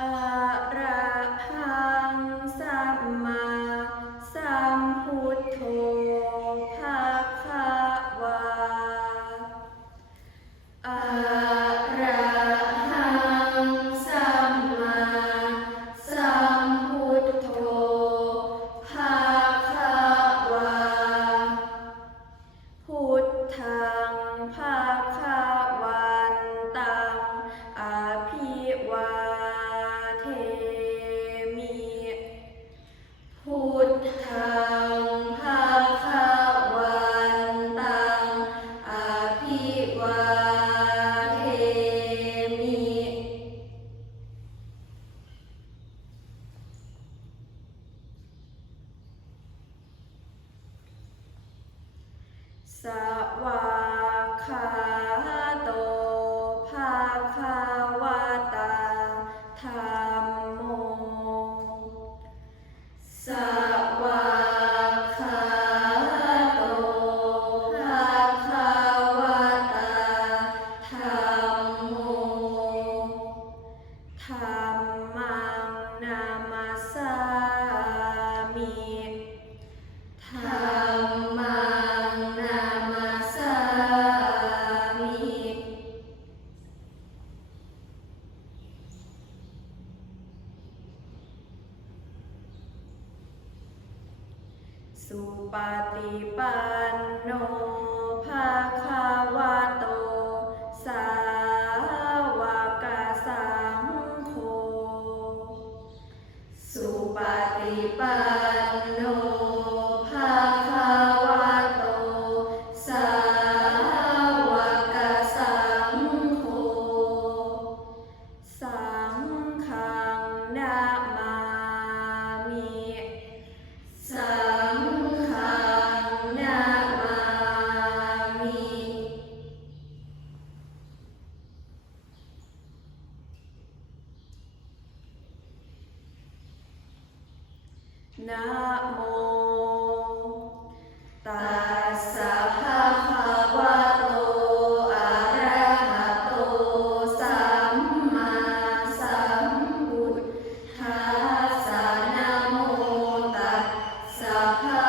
อะระหะ ปิปันโนภาคาว 하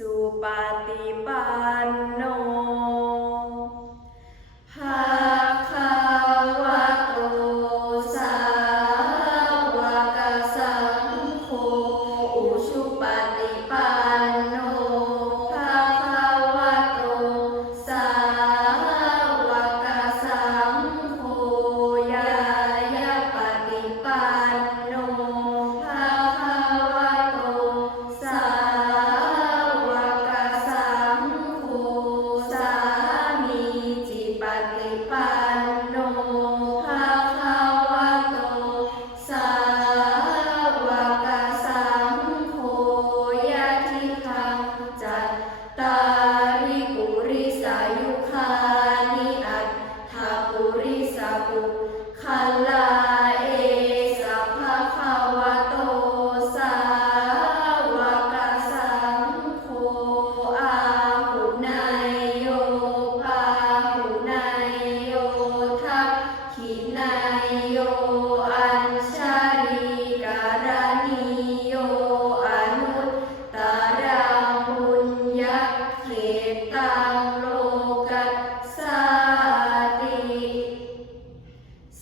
สุปฏิปันโน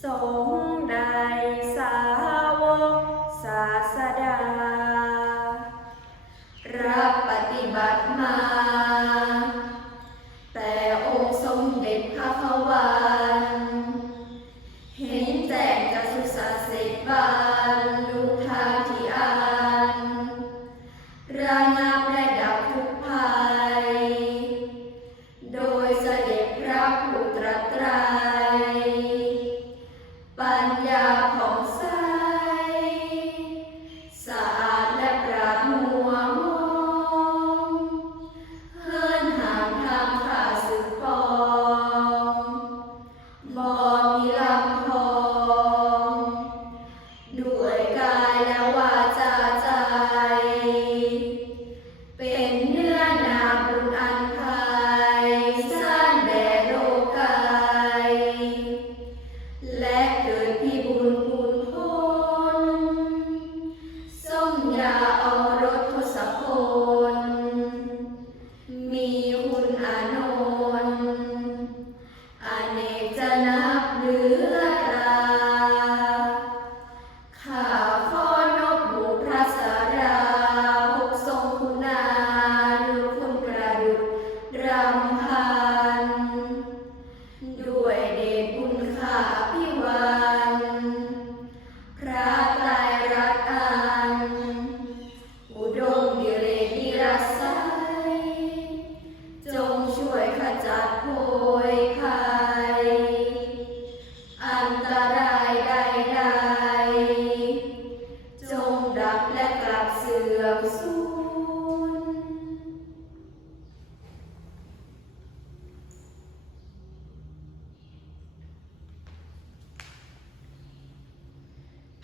So.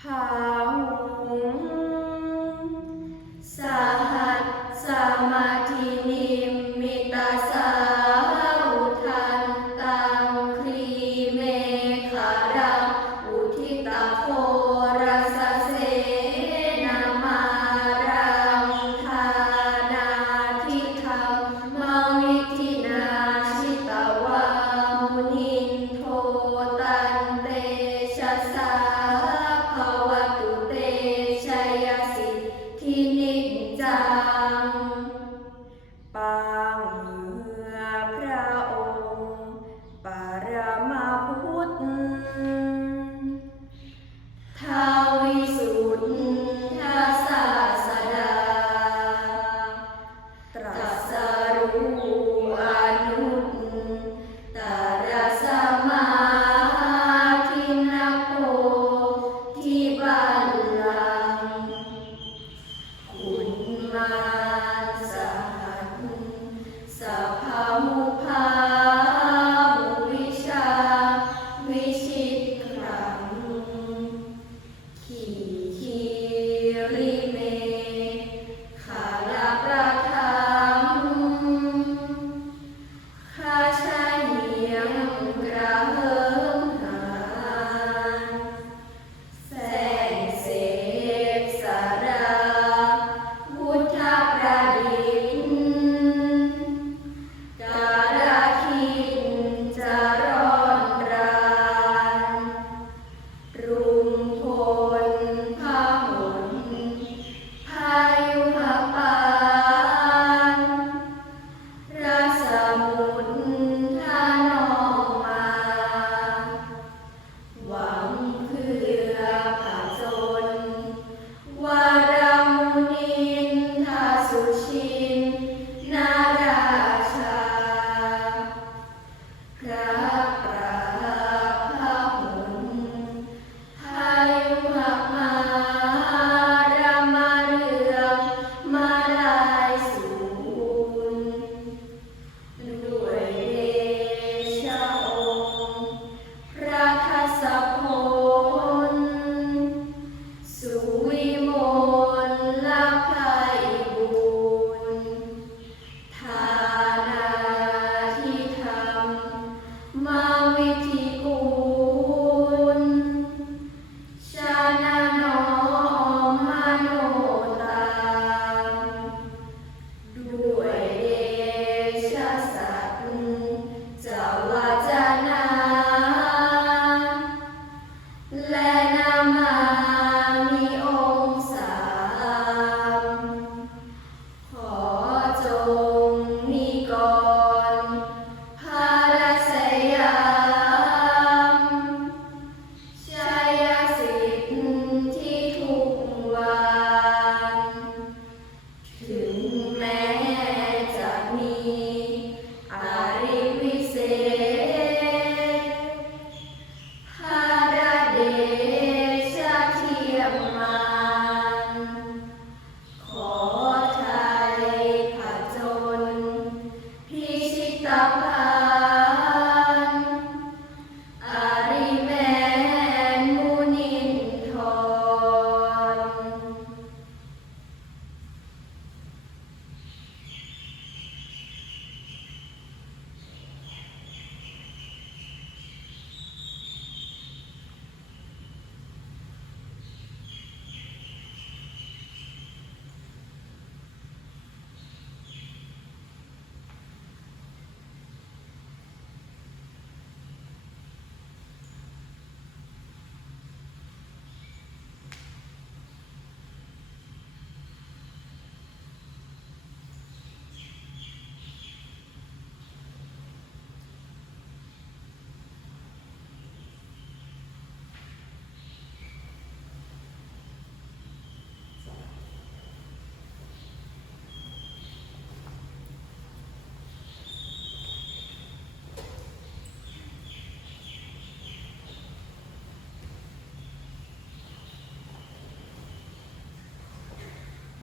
หาหุง